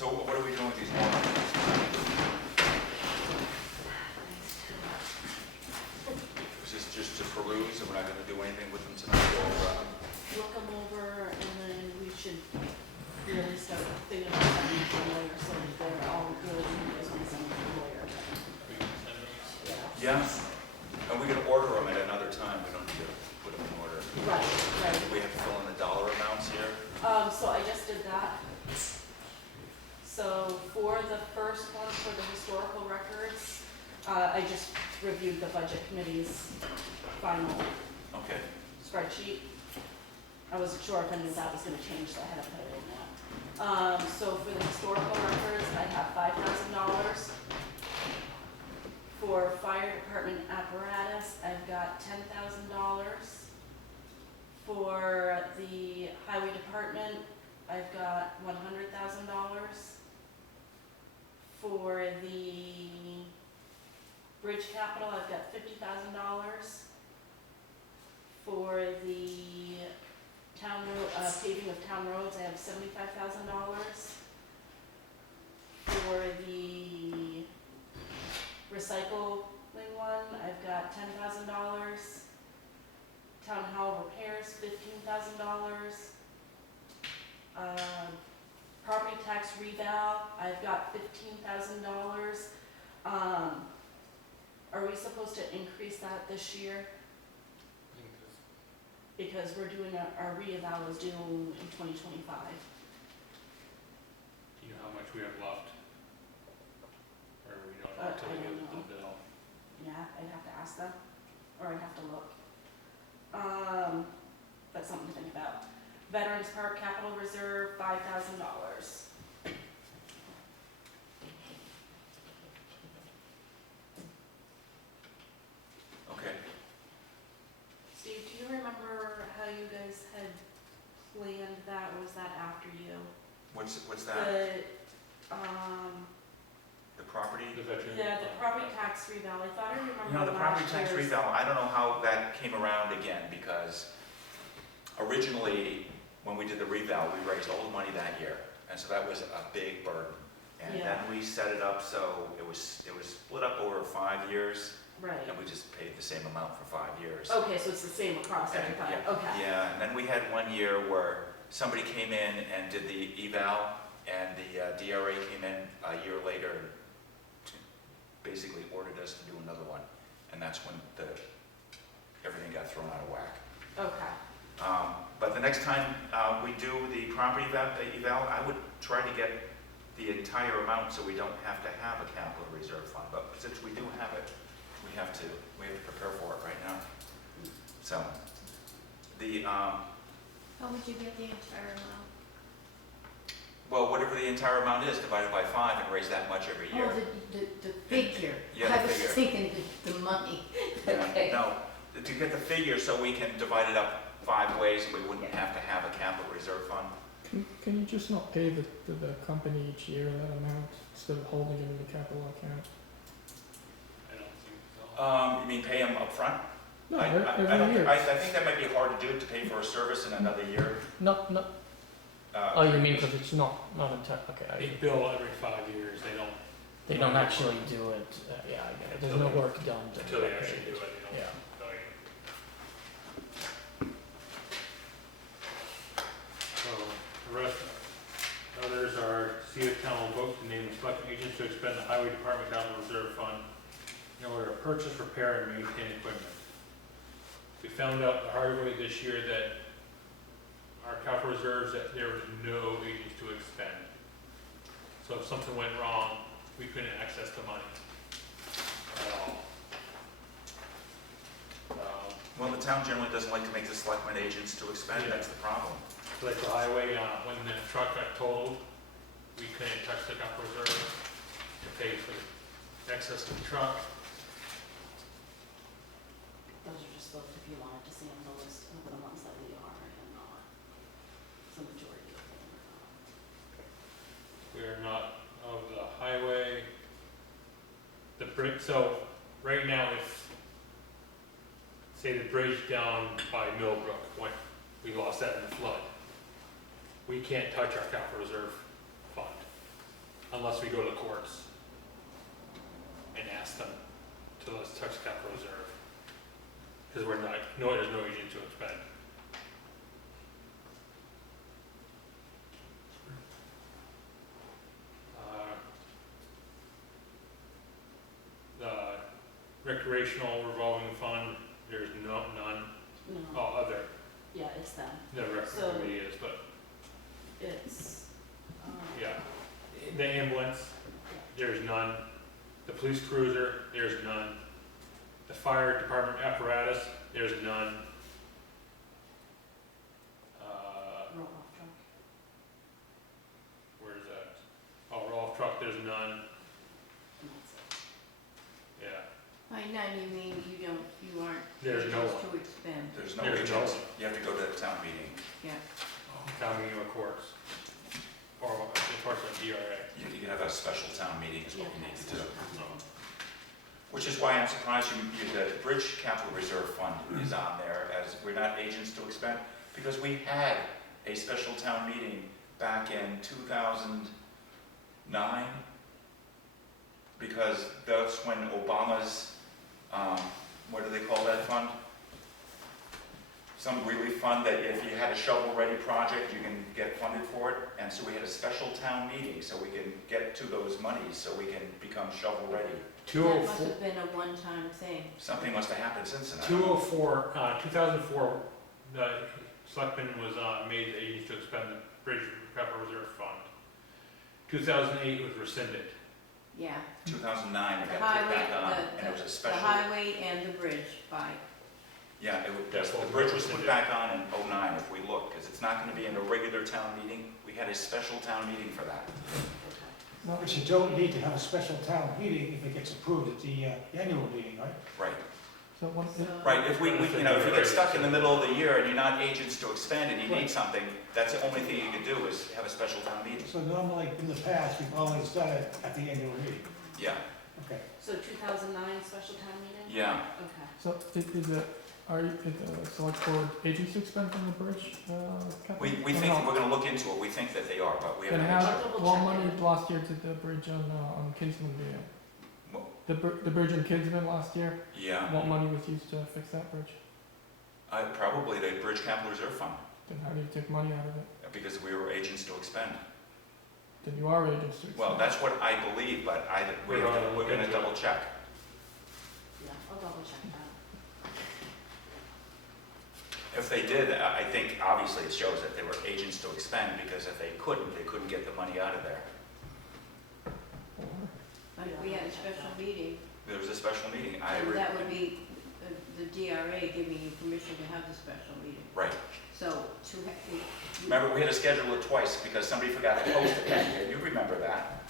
So what are we doing with these warrants? Is this just to peruse and we're not gonna do anything with them tonight, or, Look them over, and then we should really start thinking about sending them to the lawyer, so that they're all good, and there's one sending to the lawyer. yeah? And we can order them at another time, we don't need to put them in order. Right, right. We have to fill in the dollar amounts here. So I just did that. So for the first one, for the historical records, I just reviewed the budget committee's final Okay, spreadsheet. I wasn't sure if any of that was gonna change, so I had to put it in there. So for the historical records, I have $5,000. For fire department apparatus, I've got $10,000. For the highway department, I've got $100,000. For the bridge capital, I've got $50,000. For the town road, paving of town roads, I have $75,000. For the recycling one, I've got $10,000. Town hall repairs, $15,000. Property tax reval, I've got $15,000. Are we supposed to increase that this year? Because we're doing our re-eval is due in 2025. Do you know how much we have left? Or we don't know I until we don't get know. the bill? Yeah, I'd have to ask them, or I'd have to look. That's something to think about. Veterans Park Capital Reserve, $5,000. okay. Steve, do you remember how you guys had planned that, or was that after you? What's that? The property? The veteran? The property tax reval, I thought I remember You know, the property last tax year's- reval, I don't know how that came around again, because originally, when we did the reval, we raised all the money that year, and so that was a big burden. And Yeah. then we set it up so it was split up over 5 years, Right. and we just paid the same amount for 5 years. Okay, so it's the same across And, everybody, yeah, okay. Yeah, and then we had one year where somebody came in and did the eval, and the DRA came in a year later and basically ordered us to do another one, and that's when everything got thrown out of whack. Okay, But the next time we do the property eval, I would try to get the entire amount so we don't have to have a capital reserve fund. But since we do have it, we have to prepare for it right now. So How would you get the entire amount? well, whatever the entire amount is, divided by 5 and raise that much every year. Oh, the figure. Yeah, the I was figure. thinking the money. Yeah, Okay. no, to get the figure so we can divide it up 5 ways and we wouldn't have to have a capital reserve fund. Can you just not pay the company each year that amount instead of holding it in the capital account? I don't think so. You mean pay them up front? No, I every year. think that might be hard to do, to pay for a service in another year. No. Oh, you mean because it's not entire? Okay, They bill every 5 years, they don't actually do it. Yeah, I get it. There's no work done to until they get actually paid. do it, they Yeah. don't bill you. So, the rest, others are, see if town will vote to name a select agent to expend the highway department capital reserve fund in order to purchase, repair, and maintain equipment. We found out the hard way this year that our capital reserves, that there was no agents to expend. So if something went wrong, we couldn't access the money at all. Well, the town generally doesn't like to make the selectmen agents to expend, Yeah. that's the problem. Like the highway, when the truck got totaled, we couldn't touch the capital reserve to pay for the excess of the truck. those are just those if you wanted to see on the list of the ones that we are and not. The majority of them are not. We are not of the highway. The bridge, so right now, if, say the bridge down by Millbrook, when we lost that in the flood, we can't touch our capital reserve fund. unless we go to the courts and ask them to let's touch capital reserve. Because we're not, no, there's no agent to expend. The recreational revolving fund, there's none, No, oh, other, yeah, it's them. the rec So- committee is, but, It's, yeah. The ambulance, there's none. The police cruiser, there's none. The fire department apparatus, there's none. roll off truck. Where's that? Oh, roll-off truck, there's none, And that's it. yeah. By none, you mean you aren't There's no supposed one. to expend, There's no There's no agents. one. You have to go to the town meeting. yeah. Town meeting or courts. Or the parts of DRA. You can have a special town meeting is what you need to do. No. Which is why I'm surprised the Bridge Capital Reserve Fund is on there as we're not agents to expend, because we had a special town meeting back in 2009, because that's when Obama's, what do they call that fund? Some relief fund that if you had a shovel-ready project, you can get funded for it. And so we had a special town meeting so we can get to those monies, so we can become shovel-ready. That must have been a one-time thing. Something must have happened since then. 2004, the selectmen was made the agents to expend the Bridge Capital Reserve Fund. 2008 was rescinded. Yeah. 2009, we The got put highway, back on, and it was a the special. highway and the bridge by, Yeah, That's what the we bridge was rescinded. put back on in '09 if we look, because it's not going to be in a regular town meeting. We had a special town meeting for that. Okay. No, But you don't need to have a special town meeting if it gets approved at the annual meeting, right? Right. so what, so. Right, if we if you get stuck in the middle of the year and you're not agents to expend and you need Right. something, that's the only thing you can do is have a special town meeting. So normally, in the past, we've always done it at the annual meeting. Yeah, Okay. So 2009 special town meeting? yeah. Okay. so is it, are you, is the select board agents to expend from the bridge, capital? We Or think, not? we're gonna look into it, we think that they are, but we And haven't. how, I'll double what check money it. last year did the bridge on Kinsman do? What? The bridge in Kinsman last year, Yeah, what money was used to fix that bridge? probably the Bridge Capital Reserve Fund, Then how do you take money out of it? because we were agents to expend. Then you are agents to expend. Well, that's what I believe, but we're gonna double check. Yeah, I'll double check that. If they did, I think obviously it shows that they were agents to expend, because if they couldn't get the money out of there. But if we had a special meeting, There was a special meeting, I and agree. that would be the DRA giving you permission to have the special meeting. Right. So to have, Remember, we had to schedule it twice because somebody forgot to post it that year. You remember that?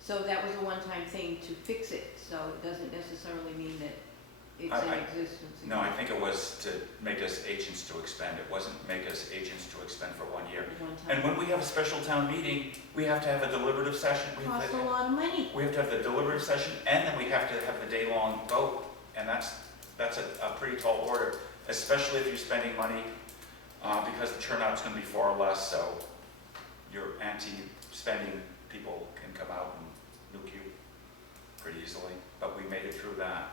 so that was a one-time thing to fix it, so it doesn't necessarily mean that it's I- in existence. No, I think it was to make us agents to expend. It wasn't make us agents to expend for 1 year. One And time. when we have a special town meeting, we have to have a deliberative session. Costs a lot of money. We have to have the deliberative session, and then we have to have the day-long vote. And that's a pretty tall order, especially if you're spending money, because the turnout's gonna be far less, so your anti-spending people can come out and nuke you pretty easily. But we made it through that.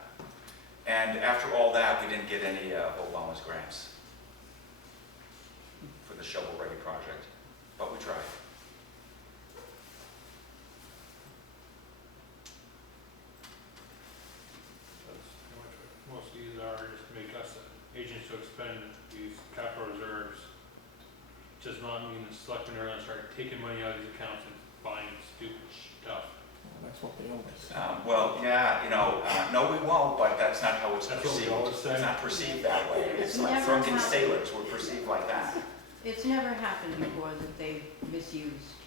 And after all that, we didn't get any Obama's grants for the shovel-ready project, but we tried. That's pretty much what most of these are, just to make us agents to expend these capital reserves. Does not mean the selectmen are gonna start taking money out of these accounts and buying stupid stuff. Well, that's what they always say. Well, yeah, no, we won't, but that's not how it's That's what we perceived. always say. It's not perceived that way. It's It's like never drunken happened. sailors were perceived like that. It's never happened before that they've misused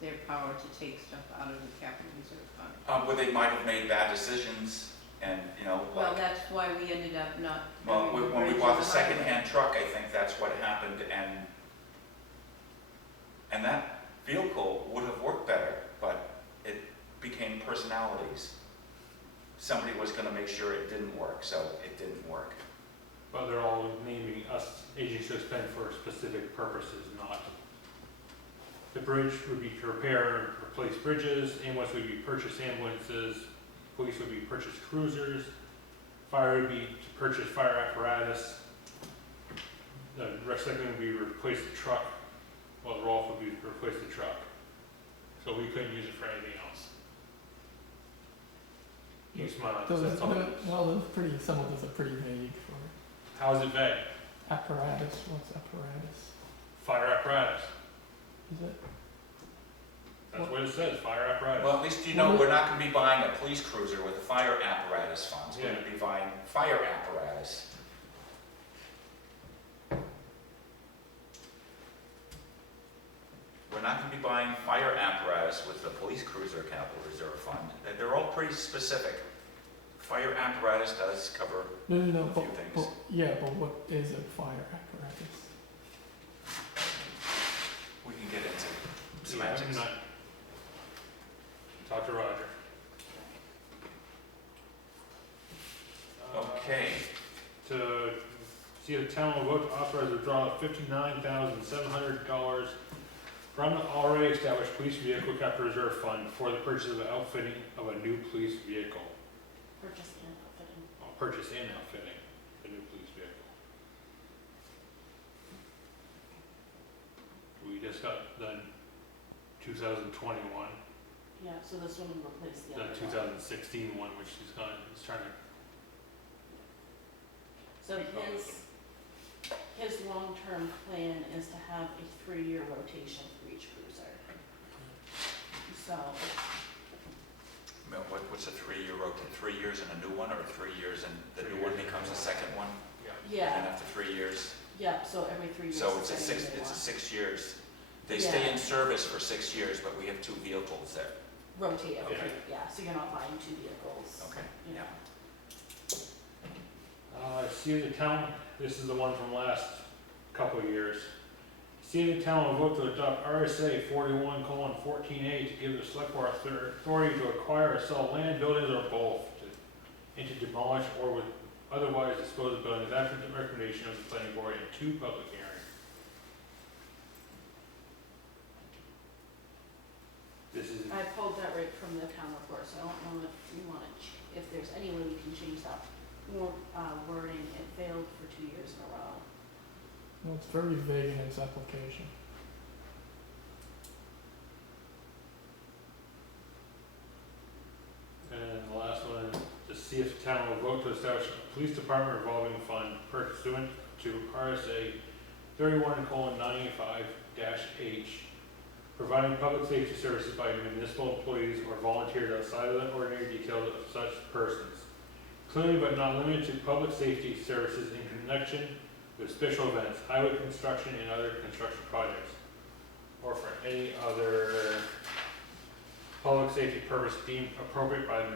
their power to take stuff out of the capital reserve fund. Where they might have made bad decisions and, Well, like, that's why we ended up not. well, having the when we bridge bought and the highway. secondhand truck, I think that's what happened, and that vehicle would have worked better, but it became personalities. Somebody was gonna make sure it didn't work, so it didn't work. But they're all naming us agents to expend for specific purposes, not The bridge would be to repair and replace bridges, ambulance would be purchase ambulances, police would be purchase cruisers, fire would be to purchase fire apparatus, the recycling would be replace the truck, well, the roll-off would be to replace the truck. So we couldn't use it for anything else. You smile, Those, that's all. well, those pretty, some of those are pretty vague for How is it vague? apparatus. What's apparatus? Fire apparatus. Is it? That's what it says, fire apparatus. Well, at least you know we're not gonna be buying a police cruiser with a fire apparatus funds. We're Yeah. gonna be buying fire apparatus. We're not gonna be buying fire apparatus with the police cruiser capital reserve fund. They're all pretty specific. Fire apparatus does cover No, no, no. a few But, things. yeah, but what is a fire apparatus? We can get into Yeah, I'm semantics. not. Talk to Roger. Okay, To see the town will vote to authorize the withdrawal of $59,700 from the already established police vehicle capital reserve fund for the purchase of the outfitting of a new police vehicle. Purchase and outfitting. Purchase and outfitting a new police vehicle. We just got done 2021, Yeah, so this one will replace the the other one. 2016 one, which he's trying to. So his long-term plan is to have a 3-year rotation for each cruiser. So, what's a 3-year rotation? 3 years in a new one, or 3 years and the new one becomes a second one? And yeah, after 3 years? yeah, so every 3 years. So it's a getting six, new it's a one. 6 years. They stay Yeah. in service for 6 years, but we have 2 vehicles there. Rotate, okay, Okay. yeah, so you're not buying 2 vehicles. Okay, You yeah. know. See the town, this is the one from last couple of years. See the town will vote to adopt RSA 41:14A to give the select board authority to acquire or sell land, buildings, or both, and to demolish or with otherwise dispose of buildings after the recommendation of the planning board in 2 public hearings. This is, I pulled that right from the town report, so I don't know if you want to, if there's any way we can change that wording. It failed for 2 years in a row. Well, it's very vague in its application. and the last one, to see if the town will vote to establish a police department revolving fund pursuant to RSA 31:985-H, providing public safety services by municipal employees or volunteers outside of the ordinary details of such persons, including but not limited to public safety services in connection with special events, highway construction, and other construction projects, or for any other public safety purpose deemed appropriate by the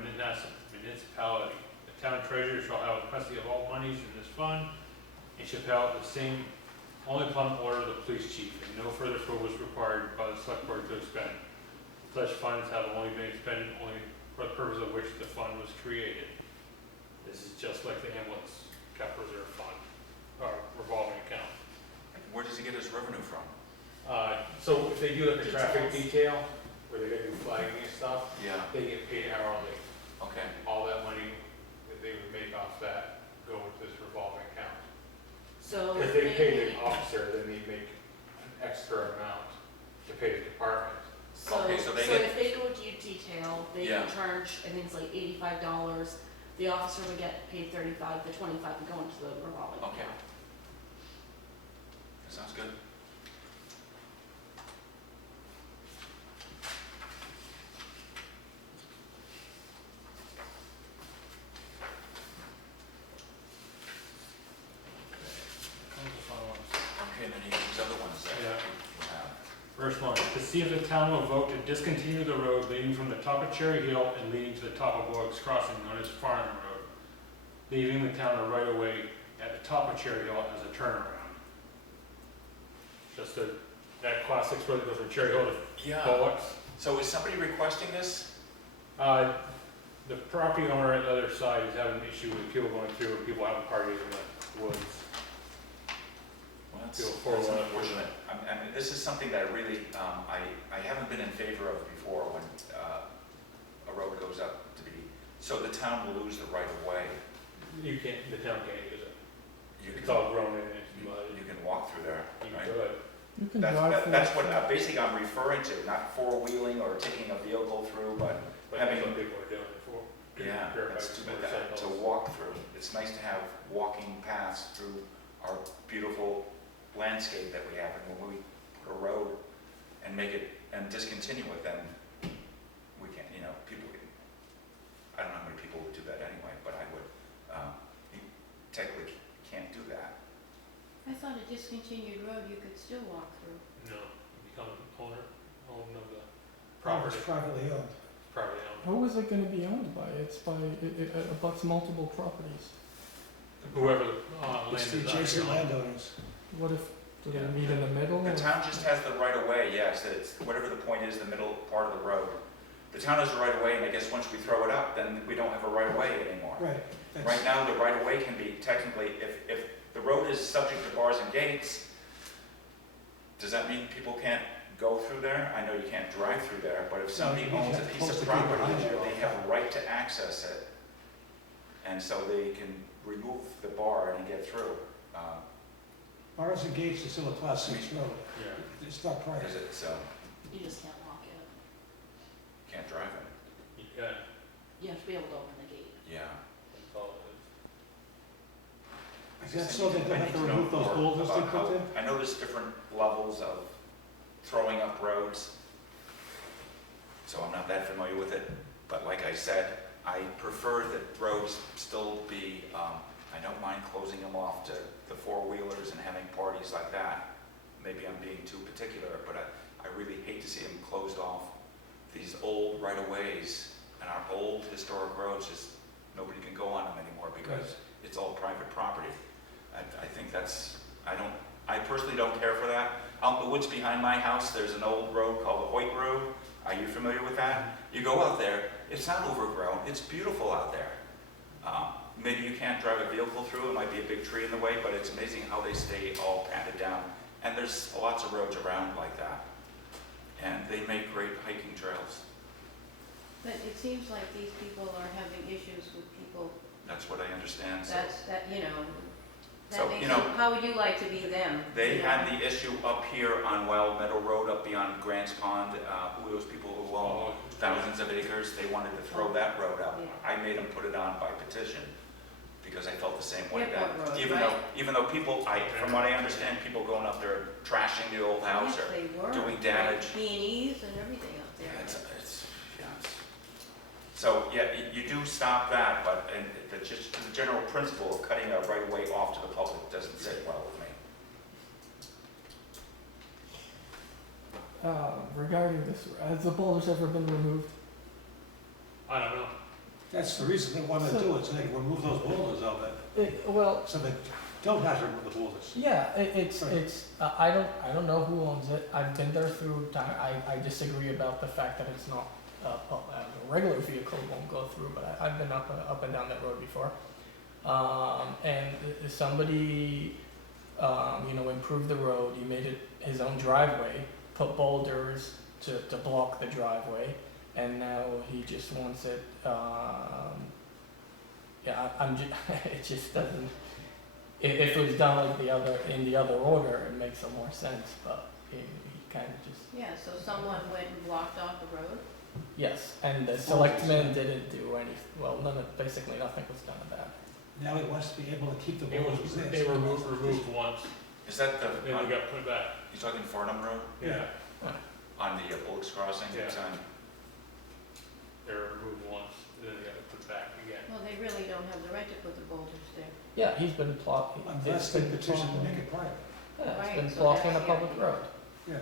municipality. The town treasurer shall have custody of all monies in this fund, and shall pay out the same only upon order of the police chief, and no further approval is required by the select board to expend. Such funds have only been expended only for the purpose of which the fund was created. This is just like the ambulance capital reserve fund, or revolving account. Where does he get his revenue from? So if they do like a traffic Details. detail, where they gotta do flagging and stuff, Yeah, they get paid hourly. okay. All that money that they would make off that go into this revolving account. So If they pay maybe- the officer, then they make an extra amount to pay the department. So, Okay, so they so get- if they do a detail, they Yeah. can charge, I think it's like $85. The officer would get paid 35, the 25 would go into the revolving Okay. account. That sounds good. Okay, then these other ones that Yeah. you have. First one, to see if the town will vote to discontinue the road leading from the top of Cherry Hill and leading to the top of Boyle's Crossing, known as Farnham Road, leaving the town a right of way at the top of Cherry Hill as a turnaround. Just that class 6 road that goes from Cherry Hill to Yeah, Boyle's. so is somebody requesting this? The property owner at the other side is having an issue with people going through, and people having parties in the woods. Well, That's Feel forward. unfortunate. I mean, this is something that I really, I haven't been in favor of before when a road goes up to be, so the town will lose the right of way. You can't, the town can't use it. You It's can, all grown in, it's mud. you can walk through there, You right? could. You can That's, drive through. that's what, basically I'm referring to, not four-wheeling or taking a vehicle through, but But having, that's what people are doing it for. yeah, Dirt that's bikes, to, motorcycles. to walk through. It's nice to have walking paths through our beautiful landscape that we have, and when we put a road and make it, and discontinue it, then we can, you know, people can, I don't know how many people would do that anyway, but I would, you technically can't do that. I thought a discontinued road you could still walk through. No, you become an owner of the Property property, is privately owned. property owner. Who is it gonna be owned by? It's by, it abuts multiple properties. Whoever the land It's is. the adjacent landowners. What if, do they Yeah. meet in the middle? The or- town just has the right of way, yes, it's, whatever the point is, the middle part of the road. The town has the right of way, and I guess once we throw it up, then we don't have a right of way anymore. Right. Right now, the right of way can be technically, if the road is subject to bars and gates, does that mean people can't go through there? I know you can't drive through there, but if somebody you owns a can't piece post of the people property behind you there, all they the have time. a right to access it. And so they can remove the bar and get through, Bars and gates is still a class 6 road. Yeah. It's not private. because it's, You just can't lock it. can't drive it. You can, You have to be able to open the gate. Yeah. that's all it is. Is that so they don't I have need to know remove those more boulders they about put how- there? I know there's different levels of throwing up roads, so I'm not that familiar with it. But like I said, I prefer that roads still be, I don't mind closing them off to the four-wheelers and having parties like that. Maybe I'm being too particular, but I really hate to see them closed off. These old right-of-ways and our old historic roads, just nobody can go on them anymore because it's all private property. I think that's, I personally don't care for that. Out in the woods behind my house, there's an old road called the Hoyt Road. Are you familiar with that? You go out there, it's not overgrown, it's beautiful out there. Maybe you can't drive a vehicle through, it might be a big tree in the way, but it's amazing how they stay all patted down. And there's lots of roads around like that. And they make great hiking trails. But it seems like these people are having issues with people, That's what I understand. So that So, makes you you, know, how would you like to be them? they you know? had the issue up here on Wild Meadow Road, up beyond Grants Pond. Who those people who own thousands of acres, they wanted to throw that road up. Yeah. I made them put it on by petition because I felt the same way. Airport That Road, even right? though, even though people, from what I understand, people going up there trashing the old house Yes, or they were. doing damage. P&Es and everything up there. So, yeah, you do stop that, but just the general principle of cutting a right of way off to the public doesn't sit well with me. Regarding this, has the boulders ever been removed? I don't know. That's the reason they want to do it, so they can remove those boulders out there. Well, So they don't have to remove the boulders. yeah, it's, Right. I don't know who owns it. I've been there through time. I disagree about the fact that it's not, a regular vehicle won't go through, but I've been up and down that road before. And somebody, improved the road. He made it his own driveway, put boulders to block the driveway, and now he just wants it, it just doesn't, if it was done like in the other order, it makes some more sense, but he kind of just, Yeah, so someone went and blocked off the road? yes, and the selectmen didn't do basically nothing was done about it. Now he wants to be able to keep the They boulders there. They were removed once, Is that the, then they got put back. you talking Farnham Road Yeah, on the Bullocks Crossing? Yeah. It's on- they were removed once, then they got put back again. Well, they really don't have the right to put the boulders there. Yeah, he's been blocking. Unless they petition to make it private. Yeah, Right, it's been so blocking a that's the public idea. road. Yeah.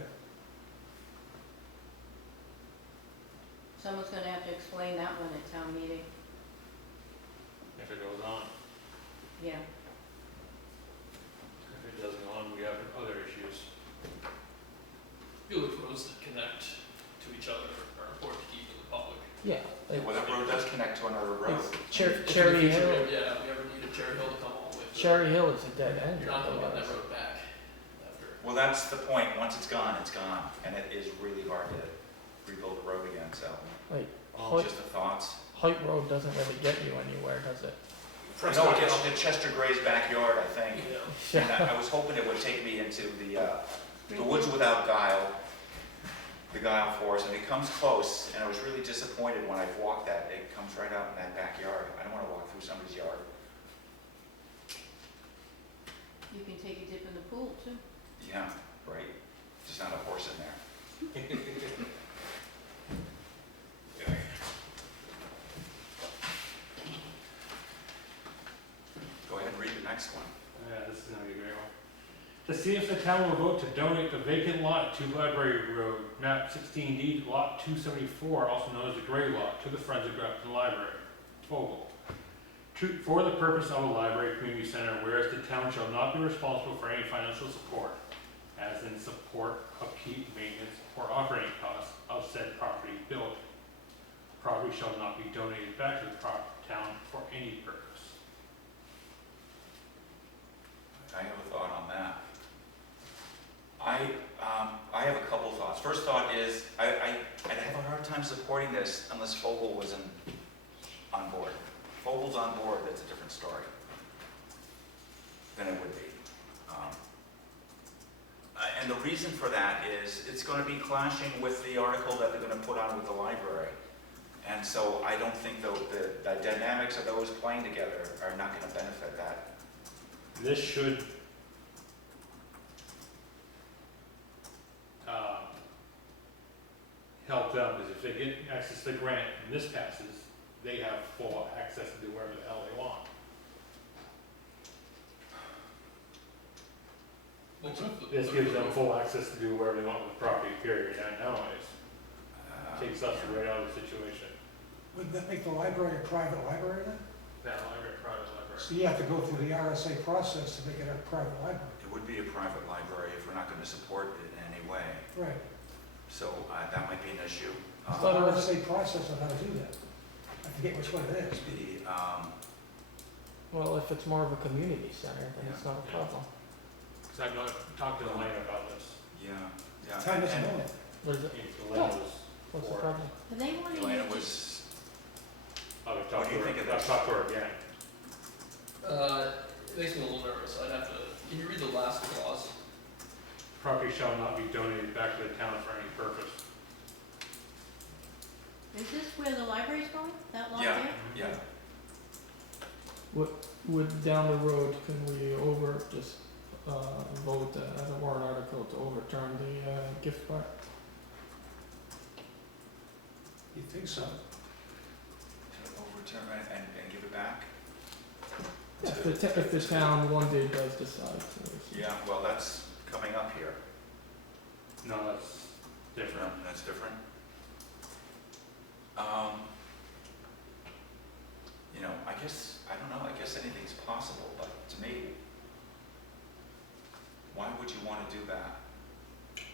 Someone's gonna have to explain that one at town meeting. If it goes on, Yeah. if it doesn't go on, we have other issues. feel like roads that connect to each other are important to keep to the public. Yeah. Well, that road does connect to another road. Cherry If in the future, Hill. Yeah, if we ever needed Cherry Hill to come all the way through. Cherry Hill is a dead end. You're not gonna get otherwise. that road back. Well, that's the point. Once it's gone, and it is really hard to rebuild the road again, so. Like, Just the thoughts. Hoyt Road doesn't really get you anywhere, does it? No, it gets to Chester Gray's backyard, I think. Yeah. And I was hoping it would take me into the woods without guile, the guile forest, and it comes close, and I was really disappointed when I walked that. It comes right out in that backyard. I don't want to walk through somebody's yard. You can take a dip in the pool too. Yeah, right. Just not a horse in there. Go ahead and read the next one. Yeah, this is gonna be a great one. To see if the town will vote to donate the vacant lot to Library Road, map 16D, lot 274, also known as the Gray Lot, to the Friends of Grafton Library, Vogel. For the purpose of a library community center, whereas the town shall not be responsible for any financial support, as in support, upkeep, maintenance, or operating costs of said property building. Property shall not be donated back to the town for any purpose. I have a thought on that. I have a couple thoughts. First thought is, I'd have a hard time supporting this unless Fogel was on board. If Fogel's on board, that's a different story than it would be. And the reason for that is it's going to be clashing with the article that they're going to put on with the library. And so I don't think the dynamics of those playing together are not going to benefit that. This should help them, because if they get access to the grant and this passes, they have full access to do whatever the hell they want. This gives them full access to do whatever they want with the property, period, and nowadays. Takes us right out of the situation. Wouldn't that make the library a private library then? That library, private library. So you have to go through the RSA process to make it a private library. It would be a private library if we're not going to support it in any way. Right. So that might be an issue. It's not an RSA process on how to do that. I forget which one it is. Well, if it's more of a community center, then it's not a problem. Because I've not talked to Elena about this. Yeah. Time is And money. What is it? Elena was What's the for it. problem? And they want to Elena use was, I'll What talk do you to her, think of I'll this? talk to her again. It makes me a little nervous. I'd have to, can you read the last clause? Property shall not be donated back to the town for any purpose. Is this where the library's going? That lot Yeah. there? yeah. Would down the road, can we just vote as a warrant article to overturn the gift card? You think so? To overturn and give it back? If the town one day does decide to. Yeah, well, that's coming up here. No, that's different. That's different. I guess, I don't know, I guess anything's possible, but to me, why would you want to do that?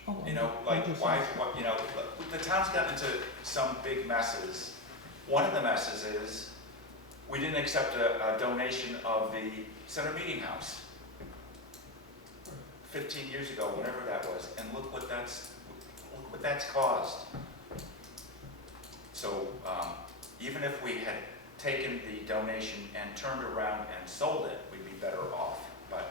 Oh, Like, the town's gotten into some big messes. One of the messes is, we didn't accept a donation of the Center Meeting House 15 years ago, whenever that was, and look what that's caused. So, even if we had taken the donation and turned around and sold it, we'd be better off, but,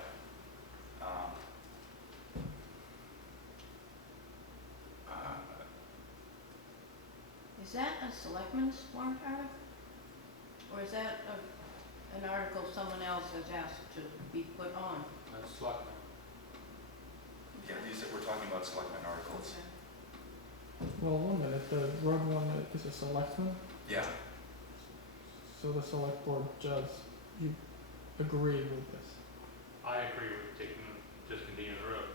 Is that a selectmen's warrant article? Or is that an article someone else has asked to be put on? That's Selectmen. yeah, we're talking about selectmen articles. Well, 1 minute, the road one is a selectman, Yeah, so the select board does, you agree with this? I agree with discontinuing the road.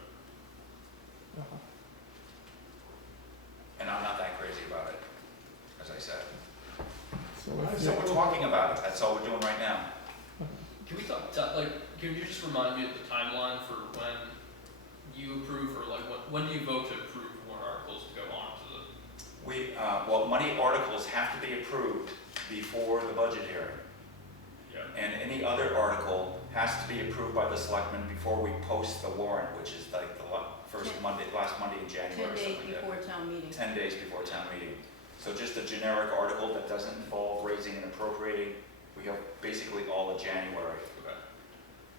Uh-huh. and I'm not that crazy about it, as I said. So So we're talking about it, that's all we're doing right now. Can we talk, can you just remind me of the timeline for when you approve, or like, when do you vote to approve warrant articles to go on to the? Well, money articles have to be approved before the budget hearing. Yeah. And any other article has to be approved by the selectmen before we post the warrant, which is like the last Monday in January 10 or days something like that. before town meeting. 10 days before town meeting. So just a generic article that doesn't involve raising and appropriating. We have basically all of January. Okay.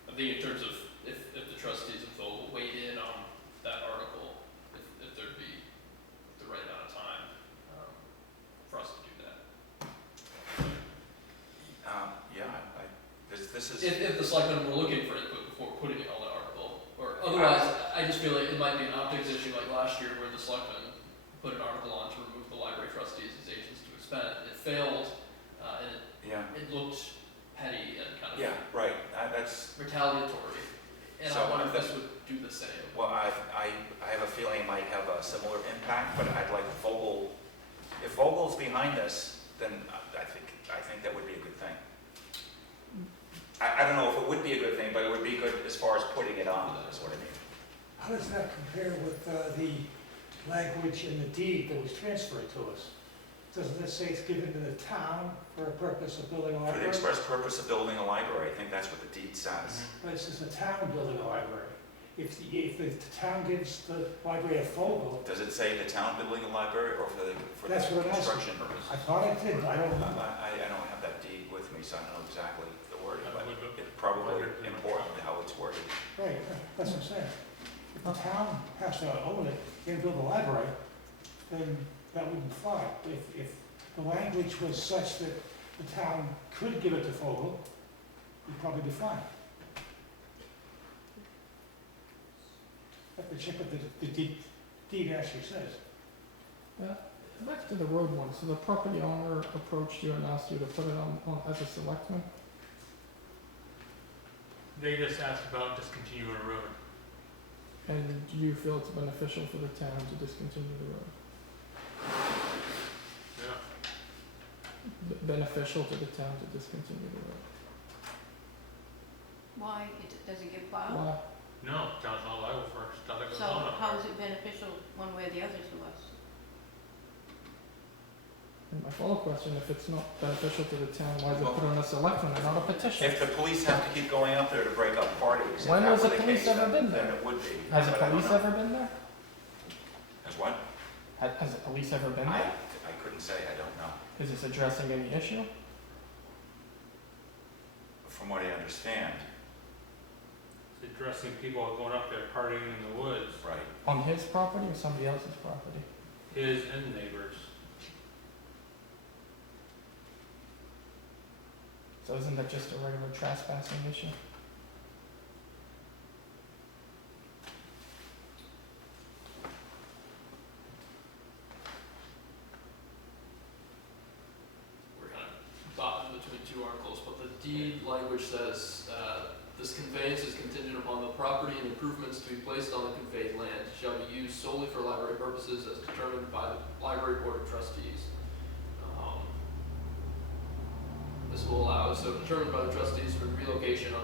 I think in terms of if the trustees of Vogel weighed in on that article, if there'd be the right amount of time for us to do that. Yeah, this is. If the selectmen were looking for input before putting it on the article, or otherwise, I just feel like it might be an optics issue like last year where the selectmen put an article on to remove the library trustees as agents to expend. It failed, and Yeah, it looked petty and kind of yeah, right, that's, retaliatory. And So I wonder if that- this would do the same. well, I have a feeling it might have a similar impact, but I'd like Vogel, if Vogel's behind this, then I think that would be a good thing. I don't know if it would be a good thing, but it would be good as far as putting it on, is what I mean. How does that compare with the language in the deed that was transferred to us? Doesn't it say it's given to the town for a purpose of building a For the library? express purpose of building a library, I think that's what the deed says. But it says the town building a library. If the town gives the library a Fogel, Does it say the town building a library or for the That's what I'm asking. construction purpose? I thought it did, but I don't know. I don't have that deed with me, so I don't know exactly the wording, but Would the- it's probably important how it's worded. Right, that's what I'm saying. If the town has to own it and build a library, then that wouldn't fly. If the language was such that the town could give it to Fogel, it'd probably be fine. Have to check what the deed actually says. Back to the road one, so the property owner approached you and asked you to put it on as a selectman? They just asked about discontinuing a road. And do you feel it's beneficial for the town to discontinue the road? Yeah. Beneficial to the town to discontinue the road? Why, does it get plowed? Why? No, town's not liable for stuff that goes So on up how there. is it beneficial one way or the other to us? And my follow-up question, if it's not beneficial to the town, why is it put on a selectman and not a petition? If the police have to keep going up there to break up parties, if When that has were the the police case, ever been then there? it would be. Has the but I don't police know. ever been there? Has what? Has the police ever been I there? couldn't say, I don't know. Is this addressing any issue? From what I understand, It's addressing people going up there partying in the woods, right. On his property or somebody else's property? his and neighbors. So isn't that just a regular trespassing issue? We're kind of bopping between two articles, but the deed language says, this conveyance is contingent upon the property and improvements to be placed on the conveyed land shall be used solely for library purposes as determined by the library board of trustees. This will allow, so determined by the trustees for relocation on